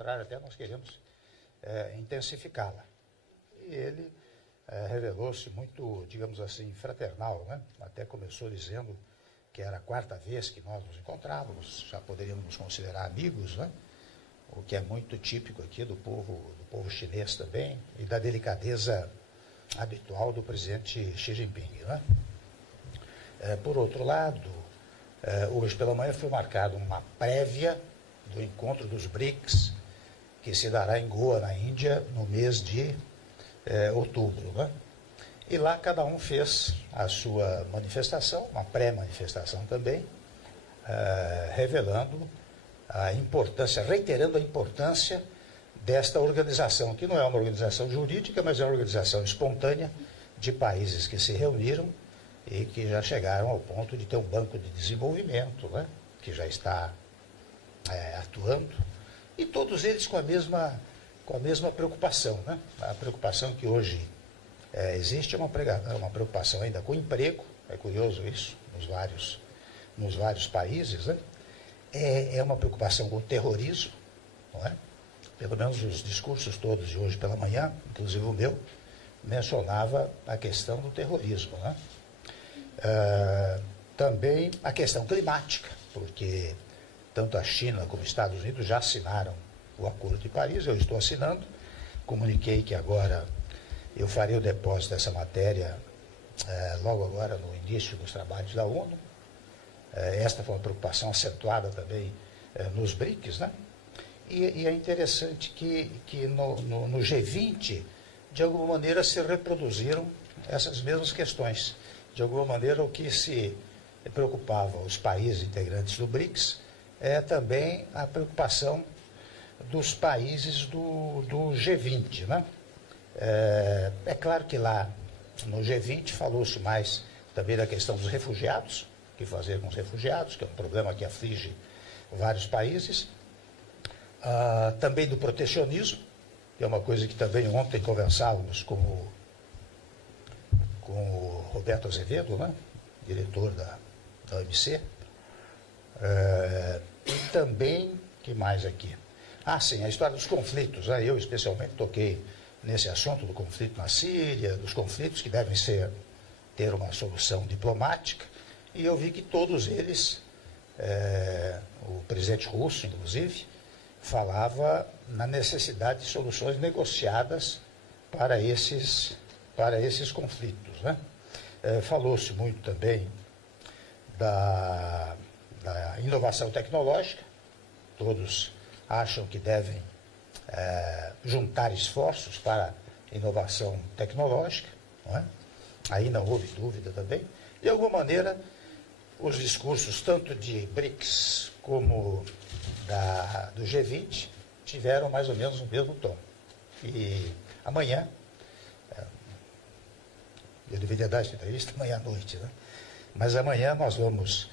contrário, até nós queremos intensificá-la. E ele revelou-se muito, digamos assim, fraternal, né? Até começou dizendo que era a quarta vez que nós nos encontrávamos, já poderíamos nos considerar amigos, né? O que é muito típico aqui do povo chinês também, e da delicadeza habitual do presidente Xi Jinping, né? Por outro lado, hoje pela manhã foi marcada uma prévia do encontro dos BRICS, que se dará em Goa, na Índia, no mês de outubro, né? E lá cada um fez a sua manifestação, uma pré-manifestação também, revelando a importância, reiterando a importância desta organização, que não é uma organização jurídica, mas é uma organização espontânea de países que se reuniram e que já chegaram ao ponto de ter um banco de desenvolvimento, né, que já está atuando, e todos eles com a mesma preocupação, né? A preocupação que hoje existe é uma preocupação ainda com o emprego, é curioso isso, nos vários países, né? É uma preocupação com o terrorismo, não é? Pelo menos os discursos todos de hoje pela manhã, inclusive o meu, mencionava a questão do terrorismo, né? Também a questão climática, porque tanto a China como os Estados Unidos já assinaram o Acordo de Paris, eu estou assinando, comuniquei que agora eu farei o depósito dessa matéria logo agora no início dos trabalhos da ONU. Esta foi uma preocupação acentuada também nos BRICS, né? E é interessante que no G20, de alguma maneira, se reproduziram essas mesmas questões. De alguma maneira, o que se preocupava os países integrantes do BRICS é também a preocupação dos países do G20, né? É claro que lá no G20 falou-se mais também da questão dos refugiados, o que fazer com os refugiados, que é um problema que aflige vários países, também do protecionismo, que é uma coisa que também ontem conversávamos com o Roberto Azevedo, né? Diretor da OMC, e também, que mais aqui? Sim, a história dos conflitos, né? Eu especialmente toquei nesse assunto do conflito na Síria, dos conflitos que devem ter uma solução diplomática, e eu vi que todos eles, o presidente russo, inclusive, falava na necessidade de soluções negociadas para esses conflitos, né? Falou-se muito também da inovação tecnológica, todos acham que devem juntar esforços para inovação tecnológica, não é? Aí não houve dúvida também. De alguma maneira, os discursos tanto de BRICS como do G20 tiveram mais ou menos o mesmo tom. E amanhã, eu deveria dar essa entrevista amanhã à noite, né? Mas amanhã nós vamos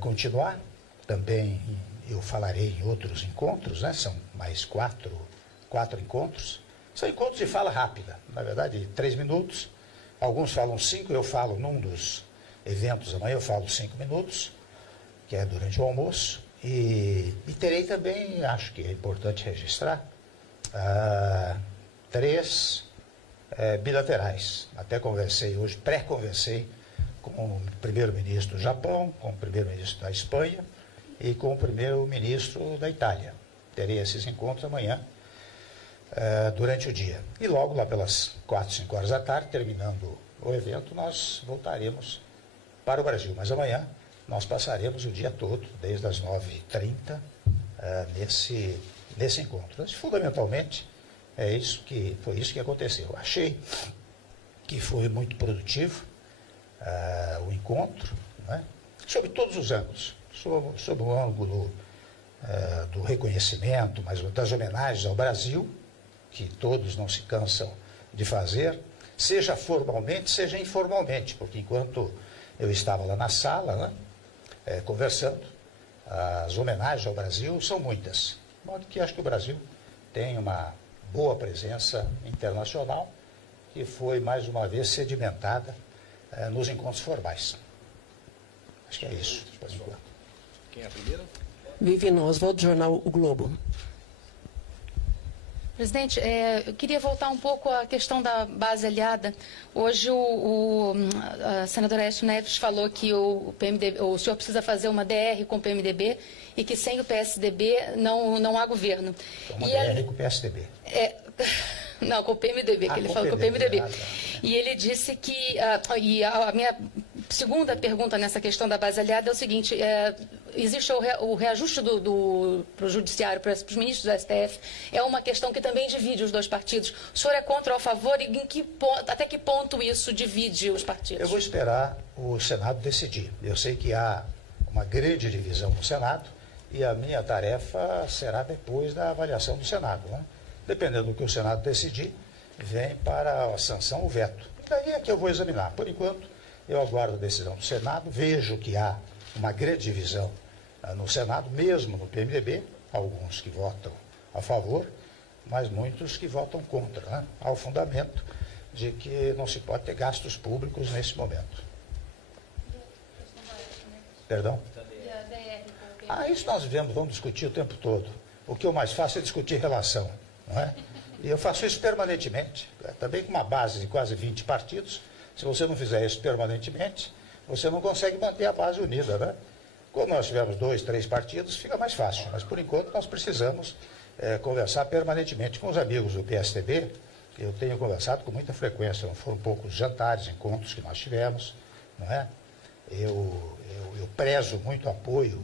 continuar. Também eu falarei em outros encontros, né? São mais quatro encontros. São encontros de fala rápida, na verdade, 3 minutos. Alguns falam 5, eu falo num dos eventos amanhã, eu falo 5 minutos, que é durante o almoço. E terei também, acho que é importante registrar, 3 bilaterais. Até conversei hoje, pré-conversei com o primeiro-ministro do Japão, com o primeiro-ministro da Espanha e com o primeiro-ministro da Itália. Terei esses encontros amanhã, durante o dia. E logo lá pelas 4, 5 horas da tarde, terminando o evento, nós voltaremos para o Brasil. Mas amanhã nós passaremos o dia todo, desde as 9h30, nesse encontro. Mas, fundamentalmente, foi isso que aconteceu. Achei que foi muito produtivo o encontro, né? Sob todos os ângulos, sob o ângulo do reconhecimento, mas das homenagens ao Brasil, que todos não se cansam de fazer, seja formalmente, seja informalmente, porque enquanto eu estava lá na sala, né, conversando, as homenagens ao Brasil são muitas. De modo que acho que o Brasil tem uma boa presença internacional que foi mais uma vez sedimentada nos encontros formais. Acho que é isso, por enquanto. Quem é a primeira? Vivian Oswald, jornal O Globo. Presidente, eu queria voltar um pouco à questão da base aliada. Hoje a senadora Aécio Neves falou que o senhor precisa fazer uma DR com o PMDB e que sem o PSDB não há governo. Uma DR com o PSDB. Não, com o PMDB, que ele falou com o PMDB. E ele disse que... e a minha segunda pergunta nessa questão da base aliada é o seguinte, existe o reajuste para o judiciário, para os ministros do STF, é uma questão que também divide os dois partidos. O senhor é contra ou a favor e até que ponto isso divide os partidos? Eu vou esperar o Senado decidir. Eu sei que há uma grande divisão no Senado e a minha tarefa será depois da avaliação do Senado, né? Dependendo do que o Senado decidir, vem para a sanção o veto. E daí é que eu vou examinar. Por enquanto, eu aguardo a decisão do Senado, vejo que há uma grande divisão no Senado, mesmo no PMDB, alguns que votam a favor, mas muitos que votam contra, né? Há o fundamento de que não se pode ter gastos públicos nesse momento. Perdão? Isso nós vamos discutir o tempo todo. O que eu mais faço é discutir relação. Não é? E eu faço isso permanentemente, também com uma base de quase 20 partidos. Se você não fizer isso permanentemente, você não consegue manter a base unida, né? Quando nós tivermos 2, 3 partidos, fica mais fácil, mas por enquanto nós precisamos conversar permanentemente com os amigos do PSDB. Eu tenho conversado com muita frequência, não foram poucos jantares, encontros que nós tivemos, não é? Eu prezo muito o apoio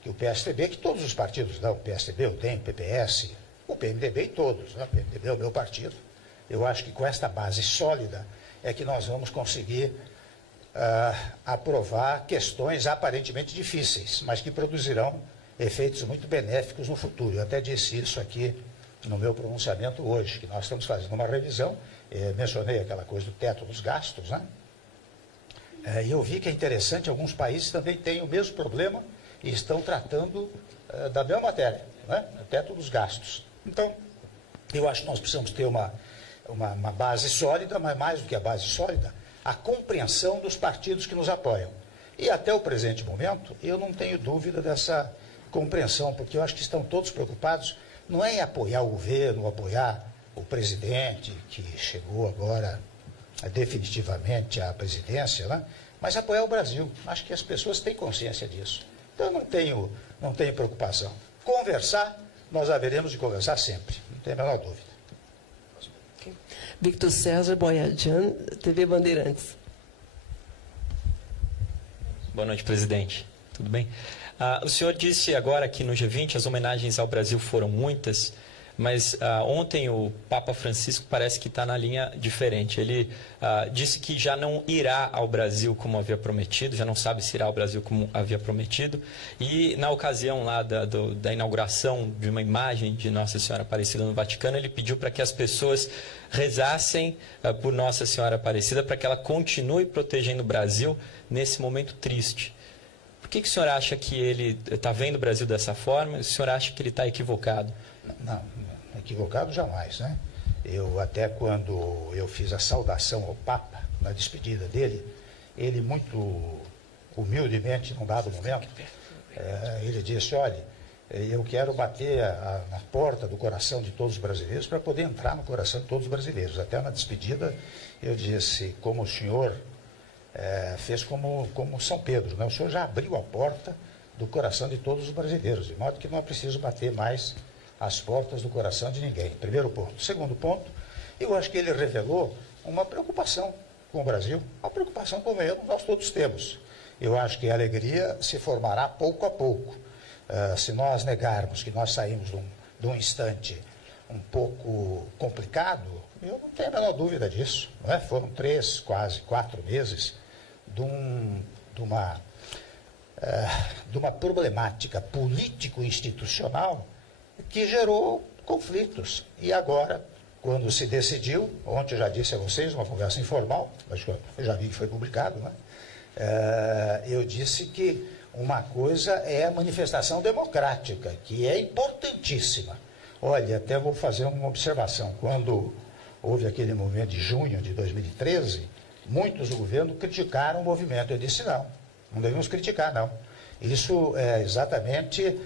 que o PSDB, que todos os partidos dão, o PSDB, o DEM, o PPS, o PMDB e todos, né? O PMDB é o meu partido. Eu acho que com esta base sólida é que nós vamos conseguir aprovar questões aparentemente difíceis, mas que produzirão efeitos muito benéficos no futuro. Eu até disse isso aqui no meu pronunciamento hoje, que nós estamos fazendo uma revisão, mencionei aquela coisa do teto dos gastos, né? E eu vi que é interessante, alguns países também têm o mesmo problema e estão tratando da mesma matéria, né? O teto dos gastos. Então, eu acho que nós precisamos ter uma base sólida, mas mais do que a base sólida, a compreensão dos partidos que nos apoiam. E até o presente momento, eu não tenho dúvida dessa compreensão, porque eu acho que estão todos preocupados, não é em apoiar o governo, apoiar o presidente, que chegou agora definitivamente à presidência, né? Mas apoiar o Brasil. Acho que as pessoas têm consciência disso. Então, eu não tenho preocupação. Conversar, nós haveremos de conversar sempre, não tem a menor dúvida. Victor Sérgio Boiadian, TV Bandeirantes. Boa noite, presidente. Tudo bem? O senhor disse agora que no G20 as homenagens ao Brasil foram muitas, mas ontem o Papa Francisco parece que está na linha diferente. Ele disse que já não irá ao Brasil como havia prometido, já não sabe se irá ao Brasil como havia prometido. E na ocasião lá da inauguração de uma imagem de Nossa Senhora Aparecida no Vaticano, ele pediu para que as pessoas rezassem por Nossa Senhora Aparecida, para que ela continue protegendo o Brasil nesse momento triste. Por que o senhor acha que ele está vendo o Brasil dessa forma? O senhor acha que ele está equivocado? Não, equivocado jamais, né? Eu até quando eu fiz a saudação ao Papa, na despedida dele, ele muito humildemente, num dado momento, ele disse, olha, eu quero bater na porta do coração de todos os brasileiros para poder entrar no coração de todos os brasileiros. Até na despedida eu disse, como o senhor fez como São Pedro, né? O senhor já abriu a porta do coração de todos os brasileiros, de modo que não é preciso bater mais as portas do coração de ninguém. Primeiro ponto. Segundo ponto, eu acho que ele revelou uma preocupação com o Brasil, uma preocupação como nós todos temos. Eu acho que a alegria se formará pouco a pouco. Se nós negarmos que nós saímos de um instante um pouco complicado, eu não tenho a menor dúvida disso. Não é? Foram 3, quase 4 meses de uma problemática político-institucional que gerou conflitos. E agora, quando se decidiu, ontem eu já disse a vocês, uma conversa informal, acho que eu já vi que foi publicado, né? Eu disse que uma coisa é a manifestação democrática, que é importantíssima. Olha, até vou fazer uma observação. Quando houve aquele movimento de junho de 2013, muitos do governo criticaram o movimento. Eu disse, não devemos criticar, não. Isso é exatamente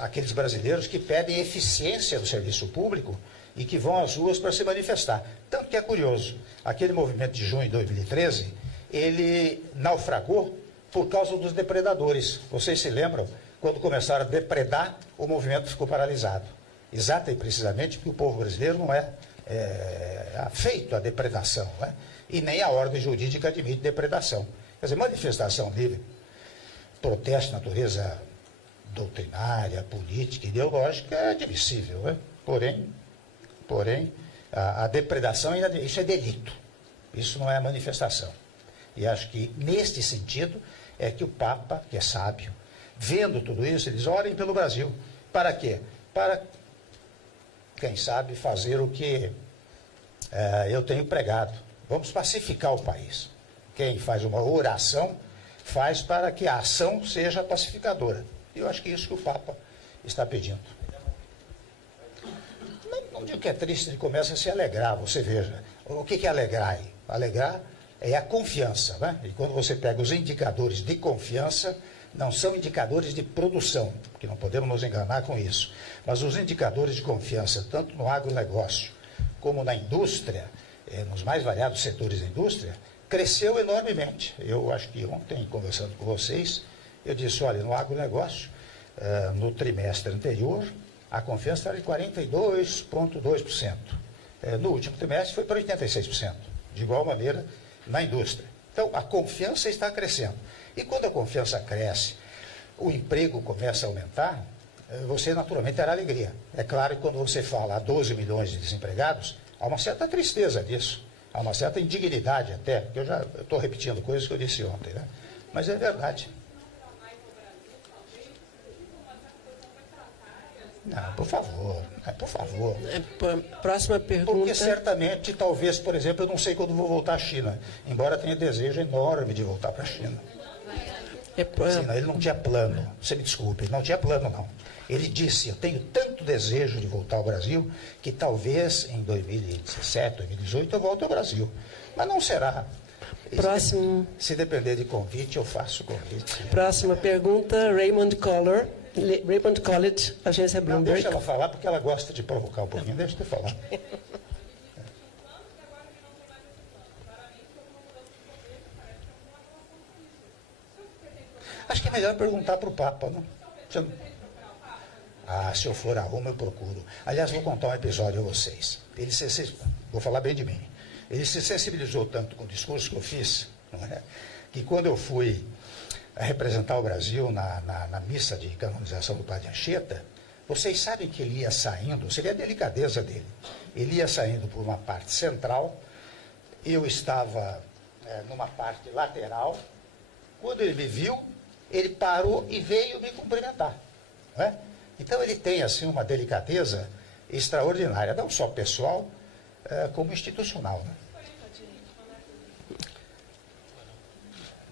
aqueles brasileiros que pedem eficiência do serviço público e que vão às ruas para se manifestar. Tanto que é curioso, aquele movimento de junho de 2013, ele naufragou por causa dos depredadores. Vocês se lembram? Quando começaram a depredar, o movimento ficou paralisado. Exata e precisamente porque o povo brasileiro não é afeito à depredação, né? E nem a ordem jurídica admite depredação. Quer dizer, manifestação livre, protesto de natureza doutrinária, política, ideológica é admissível, né? Porém, a depredação, isso é delito. Isso não é manifestação. E acho que, neste sentido, é que o Papa, que é sábio, vendo tudo isso, ele diz, orem pelo Brasil. Para quê? Para, quem sabe, fazer o que eu tenho pregado. Vamos pacificar o país. Quem faz uma oração, faz para que a ação seja pacificadora. E eu acho que é isso que o Papa está pedindo. Não digo que é triste, ele começa a se alegrar, você veja. O que é alegrar aí? Alegrar é a confiança, né? E quando você pega os indicadores de confiança, não são indicadores de produção, porque não podemos nos enganar com isso, mas os indicadores de confiança, tanto no agronegócio como na indústria, nos mais variados setores da indústria, cresceu enormemente. Eu acho que ontem, conversando com vocês, eu disse, olha, no agronegócio, no trimestre anterior, a confiança era de 42,2%. No último trimestre foi para 86%. De igual maneira, na indústria. Então, a confiança está crescendo. E quando a confiança cresce, o emprego começa a aumentar, você naturalmente terá alegria. É claro que quando você fala a 12 milhões de desempregados, há uma certa tristeza disso. Há uma certa indignidade até, porque eu já estou repetindo coisas que eu disse ontem, né? Mas é verdade. Não, por favor, por favor. Próxima pergunta. Porque certamente, talvez, por exemplo, eu não sei quando vou voltar à China, embora tenha desejo enorme de voltar para a China. Assim, ele não tinha plano, você me desculpe, ele não tinha plano, não. Ele disse, eu tenho tanto desejo de voltar ao Brasil, que talvez em 2017, 2018 eu volto ao Brasil. Mas não será. Próximo. Se depender de convite, eu faço o convite. Próxima pergunta, Raymond Collett, agência Bloomberg. Não, deixa ela falar, porque ela gosta de provocar um pouquinho. Deixa eu falar. Acho que é melhor perguntar para o Papa, não? Se eu for a Roma, eu procuro. Aliás, vou contar um episódio a vocês. Vou falar bem de mim. Ele se sensibilizou tanto com o discurso que eu fiz, não é? Que quando eu fui representar o Brasil na missa de canonização do Padre Anchieta, vocês sabem que ele ia saindo, seria a delicadeza dele, ele ia saindo por uma parte central, eu estava numa parte lateral, quando ele me viu, ele parou e veio me cumprimentar, não é? Então ele tem assim uma delicadeza extraordinária, não só pessoal, como institucional, né?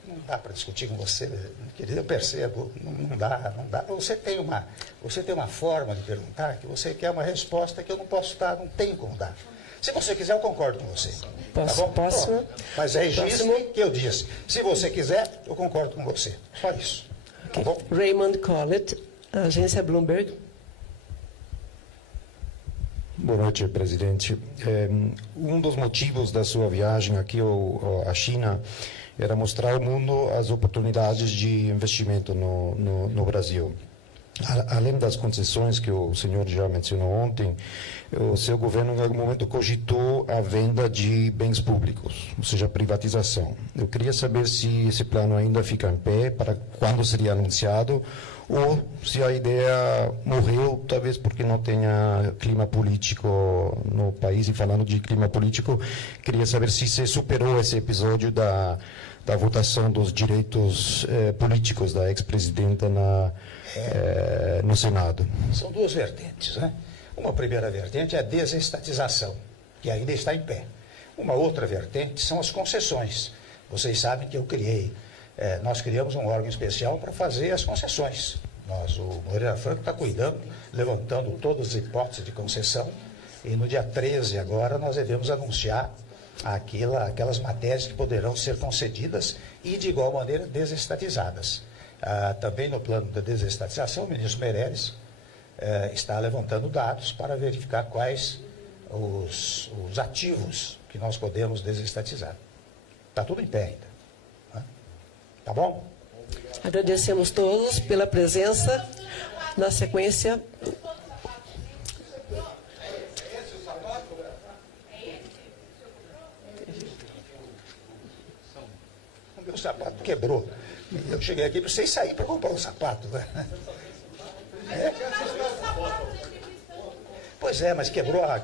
Não dá para discutir com você, querido, eu percebo, não dá. Você tem uma forma de perguntar que você quer uma resposta que eu não posso dar, não tenho como dar. Se você quiser, eu concordo com você. Posso? Mas registre que eu disse. Se você quiser, eu concordo com você. Só isso. Tá bom? Raymond Collett, agência Bloomberg. Boa noite, presidente. Um dos motivos da sua viagem aqui à China era mostrar ao mundo as oportunidades de investimento no Brasil. Além das concessões que o senhor já mencionou ontem, o seu governo em algum momento cogitou a venda de bens públicos, ou seja, a privatização. Eu queria saber se esse plano ainda fica em pé, para quando seria anunciado, ou se a ideia morreu, talvez porque não tenha clima político no país. E falando de clima político, queria saber se você superou esse episódio da votação dos direitos políticos da ex-presidenta no Senado. São duas vertentes, né? Uma primeira vertente é a desestatização, que ainda está em pé. Uma outra vertente são as concessões. Vocês sabem que nós criamos um órgão especial para fazer as concessões. O Moreira Franco está cuidando, levantando todas as hipóteses de concessão, e no dia 13 agora nós devemos anunciar aquelas matérias que poderão ser concedidas e de igual maneira desestatizadas. Também no plano da desestatização, o ministro Meirelles está levantando dados para verificar quais os ativos que nós podemos desestatizar. Está tudo em pé ainda. Né? Tá bom? Agradecemos todos pela presença. Na sequência, o meu sapato quebrou. Eu cheguei aqui para vocês saírem para comprar um sapato. Né? Pois é, mas quebrou a